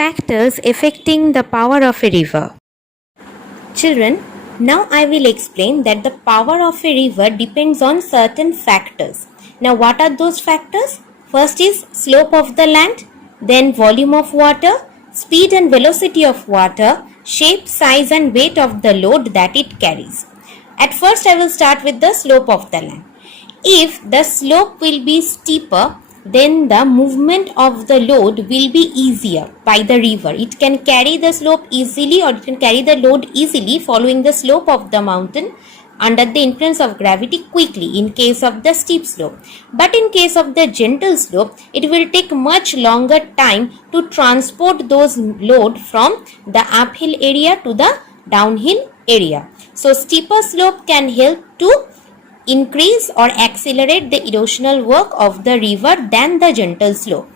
factors affecting the power of a river. Children, now I will explain that the power of a river depends on certain factors. Now what are those factors? First is slope of the land, then volume of water, speed and velocity of water, shape, size and weight of the load that it carries. At first I will start with the slope of the land. If the slope will be steeper, then the movement of the load will be easier by the river. It can carry the slope easily, or it can carry the load easily following the slope of the mountain under the influence of gravity quickly in case of the steep slope. But in case of the gentle slope, it will take much longer time to transport those load from the uphill area to the downhill area. So steeper slope can help to increase or accelerate the erosional work of the river than the gentle slope.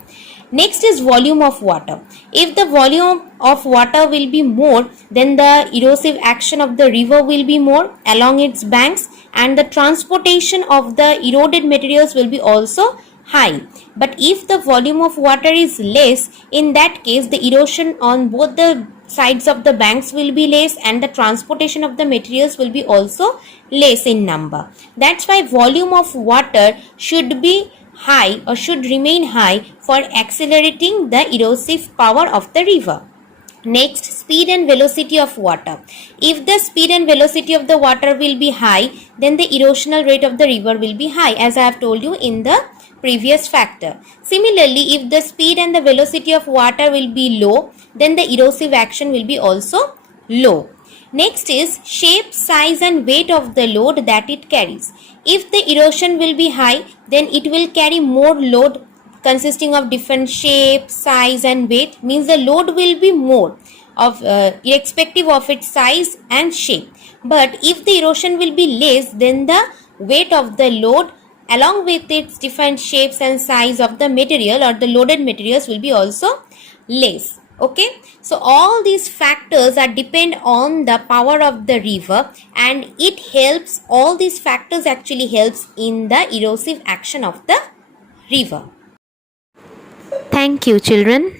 Next is volume of water. If the volume of water will be more, then the erosive action of the river will be more along its banks, and the transportation of the eroded materials will be also high. But if the volume of water is less, in that case the erosion on both the sides of the banks will be less, and the transportation of the materials will be also less in number. That's why volume of water should be high or should remain high for accelerating the erosive power of the river. Next, speed and velocity of water. If the speed and velocity of the water will be high, then the erosional rate of the river will be high, as I have told you in the previous factor. Similarly, if the speed and the velocity of water will be low, then the erosive action will be also low. Next is shape, size and weight of the load that it carries. If the erosion will be high, then it will carry more load consisting of different shape, size and weight, means the load will be more of irrespective of its size and shape. But if the erosion will be less, then the weight of the load along with its different shapes and size of the material or the loaded materials will be also less. Okay, so all these factors are depend on the power of the river, and it helps, all these factors actually helps in the erosive action of the river. Thank you, children.